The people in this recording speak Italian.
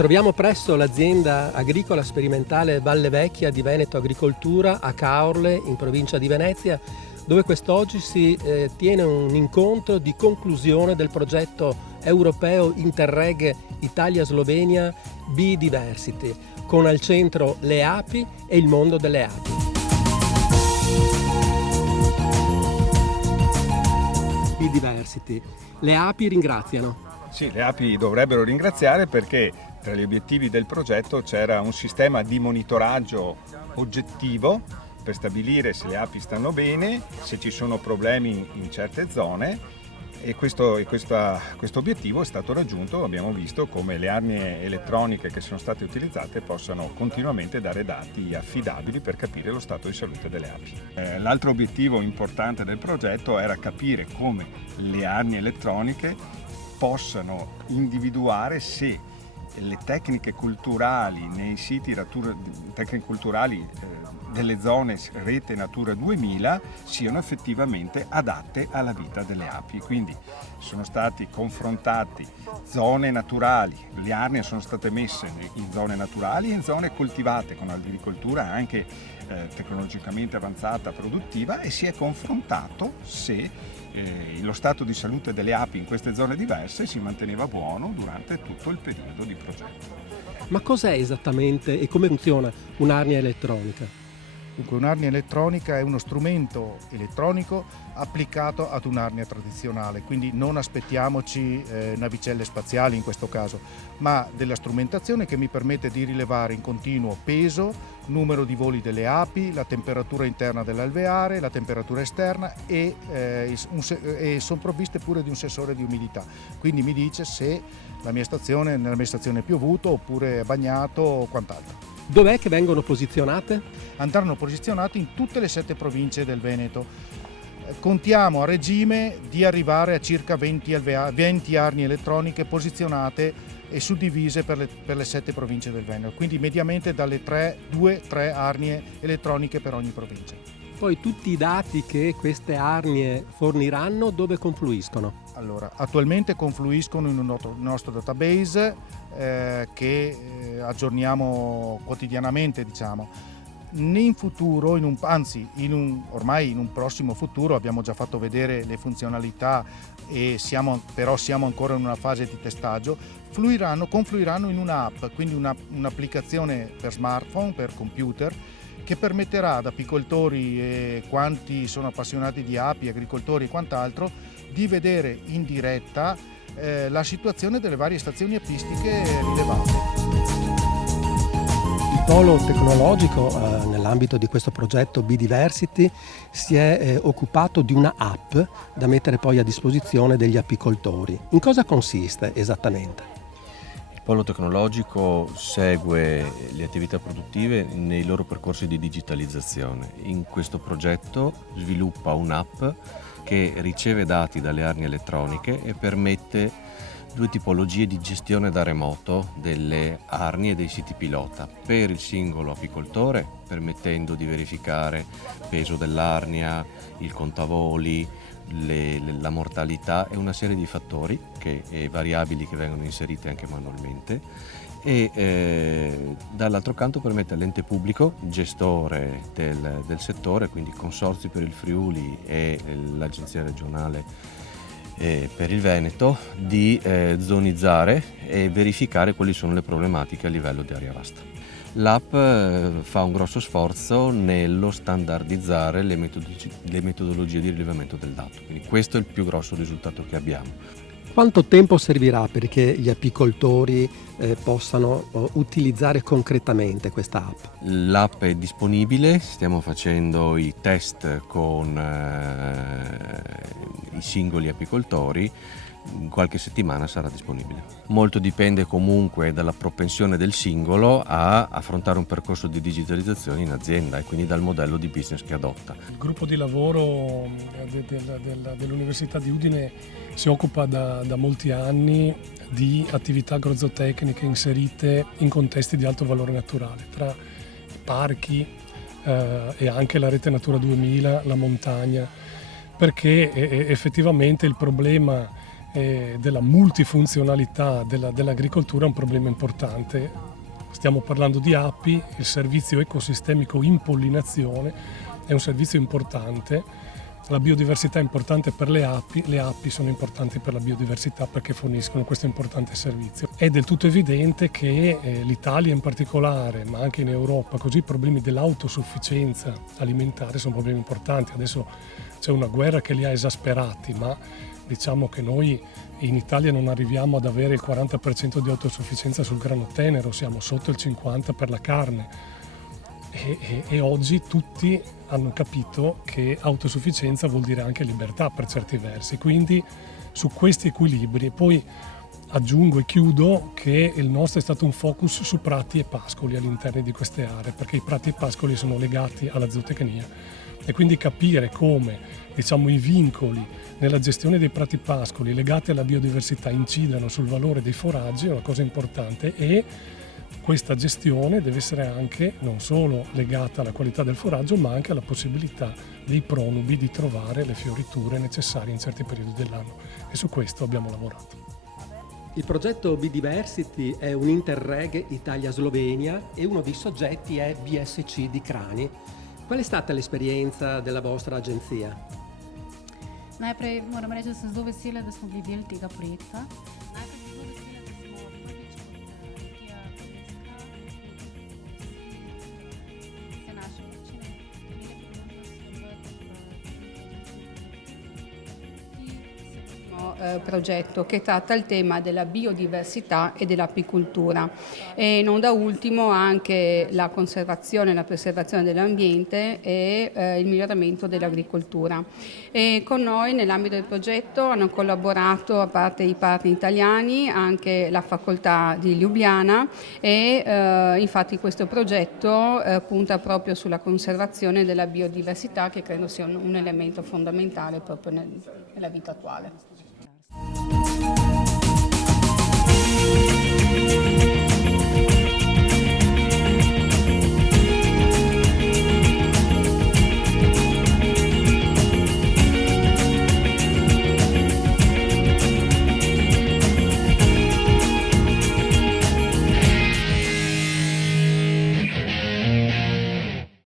troviamo presso l'azienda agricola sperimentale Valle Vecchia di Veneto Agricoltura a Caorle, in provincia di Venezia, dove quest'oggi si tiene un incontro di conclusione del progetto europeo Interreg Italia-Slovenia Biodiversity, con al centro le api e il mondo delle api. Biodiversity. Le api ringraziano. Sì, le api dovrebbero ringraziare perché tra gli obiettivi del progetto c'era un sistema di monitoraggio oggettivo per stabilire se le api stanno bene, se ci sono problemi in certe zone e questo obiettivo è stato raggiunto. Abbiamo visto come le arnie elettroniche che sono state utilizzate possano continuamente dare dati affidabili per capire lo stato di salute delle api. L'altro obiettivo importante del progetto era capire come le arnie elettroniche possano individuare se le tecniche culturali nei siti tecniche culturali delle zone rete Natura 2000 siano effettivamente adatte alla vita delle api. Quindi sono stati confrontati zone naturali, le arnie sono state messe in zone naturali e in zone coltivate con agricoltura anche tecnologicamente avanzata, produttiva, e si è confrontato se lo stato di salute delle api in queste zone diverse si manteneva buono durante tutto il periodo di progetto. Ma cos'è esattamente e come funziona un'arnia elettronica? Dunque, un'arnia elettronica è uno strumento elettronico applicato ad un'arnia tradizionale, quindi non aspettiamoci navicelle spaziali in questo caso, ma della strumentazione che mi permette di rilevare in continuo peso, numero di voli delle api, la temperatura interna dell'alveare, la temperatura esterna e sono provviste pure di un sensore di umidità, quindi mi dice se nella mia stazione è piovuto oppure è bagnato o quant'altro. Dov'è che vengono posizionate? Andranno posizionate in tutte le 7 province del Veneto. Contiamo a regime di arrivare a circa 20 arnie elettroniche posizionate e suddivise per le 7 province del Veneto, quindi mediamente dalle 2-3 arnie elettroniche per ogni provincia. Poi tutti i dati che queste arnie forniranno dove confluiscono? Allora, attualmente confluiscono in un nostro database che aggiorniamo quotidianamente, diciamo. In futuro, ormai in un prossimo futuro, abbiamo già fatto vedere le funzionalità e siamo ancora in una fase di testaggio, confluiranno in un'app, quindi un'applicazione per smartphone, per computer, che permetterà ad apicoltori e quanti sono appassionati di api, agricoltori e quant'altro, di vedere in diretta la situazione delle varie stazioni apistiche rilevate. Il polo tecnologico nell'ambito di questo progetto Biodiversity si è occupato di una app da mettere poi a disposizione degli apicoltori. In cosa consiste esattamente? Il polo tecnologico segue le attività produttive nei loro percorsi di digitalizzazione. In questo progetto sviluppa un'app che riceve dati dalle arnie elettroniche e permette 2 tipologie di gestione da remoto delle arnie e dei siti pilota. Per il singolo apicoltore, permettendo di verificare peso dell'arnia, il contavoli, la mortalità e una serie di fattori e variabili che vengono inserite anche manualmente, e dall'altro canto permette all'ente pubblico, gestore del settore, quindi Consorzi per il Friuli e l'Agenzia regionale per il Veneto, di zonizzare e verificare quali sono le problematiche a livello di area vasta. L'app fa un grosso sforzo nello standardizzare le metodologie di rilevamento del dato, quindi questo è il più grosso risultato che abbiamo. Quanto tempo servirà perché gli apicoltori possano utilizzare concretamente questa app? L'app è disponibile, stiamo facendo i test con i singoli apicoltori, in qualche settimana sarà disponibile. Molto dipende comunque dalla propensione del singolo a affrontare un percorso di digitalizzazione in azienda e quindi dal modello di business che adotta. Il gruppo di lavoro dell'Università di Udine si occupa da molti anni di attività agrozotecniche inserite in contesti di alto valore naturale, tra parchi e anche la rete Natura 2000, la montagna, perché effettivamente il problema della multifunzionalità dell'agricoltura è un problema importante. Stiamo parlando di api, il servizio ecosistemico in pollinazione è un servizio importante. La biodiversità è importante per le api sono importanti per la biodiversità perché forniscono questo importante servizio. È del tutto evidente che l'Italia in particolare, ma anche in Europa, così i problemi dell'autosufficienza alimentare sono problemi importanti. Adesso c'è una guerra che li ha esasperati, ma diciamo che noi in Italia non arriviamo ad avere il 40% di autosufficienza sul grano tenero, siamo sotto il 50% per la carne. E oggi tutti hanno capito che autosufficienza vuol dire anche libertà per certi versi, quindi su questi equilibri. Poi aggiungo e chiudo che il nostro è stato un focus su prati e pascoli all'interno di queste aree, perché i prati e pascoli sono legati alla zootecnia e quindi capire come i vincoli nella gestione dei prati pascoli legati alla biodiversità incidano sul valore dei foraggi è una cosa importante, e questa gestione deve essere anche non solo legata alla qualità del foraggio, ma anche alla possibilità dei pronubi di trovare le fioriture necessarie in certi periodi dell'anno, e su questo abbiamo lavorato. Il progetto Biodiversity è un Interreg Italia-Slovenia e uno dei soggetti è BSC di Krani. Qual è stata l'esperienza della vostra agenzia? Najprej moram reči, da sem zelo vesela, da smo bili del tega projekta. Najprej sem zelo vesela, da smo prvič kot regija Gorenjska vse naše občine imeli progetto che tratta il tema della biodiversità e dell'apicoltura, e non da ultimo anche la conservazione e la preservazione dell'ambiente e il miglioramento dell'agricoltura. E con noi nell'ambito del progetto hanno collaborato, a parte i partner italiani, anche la facoltà di Ljubljana, e infatti questo progetto punta proprio sulla conservazione della biodiversità, che credo sia un elemento fondamentale proprio nella vita attuale.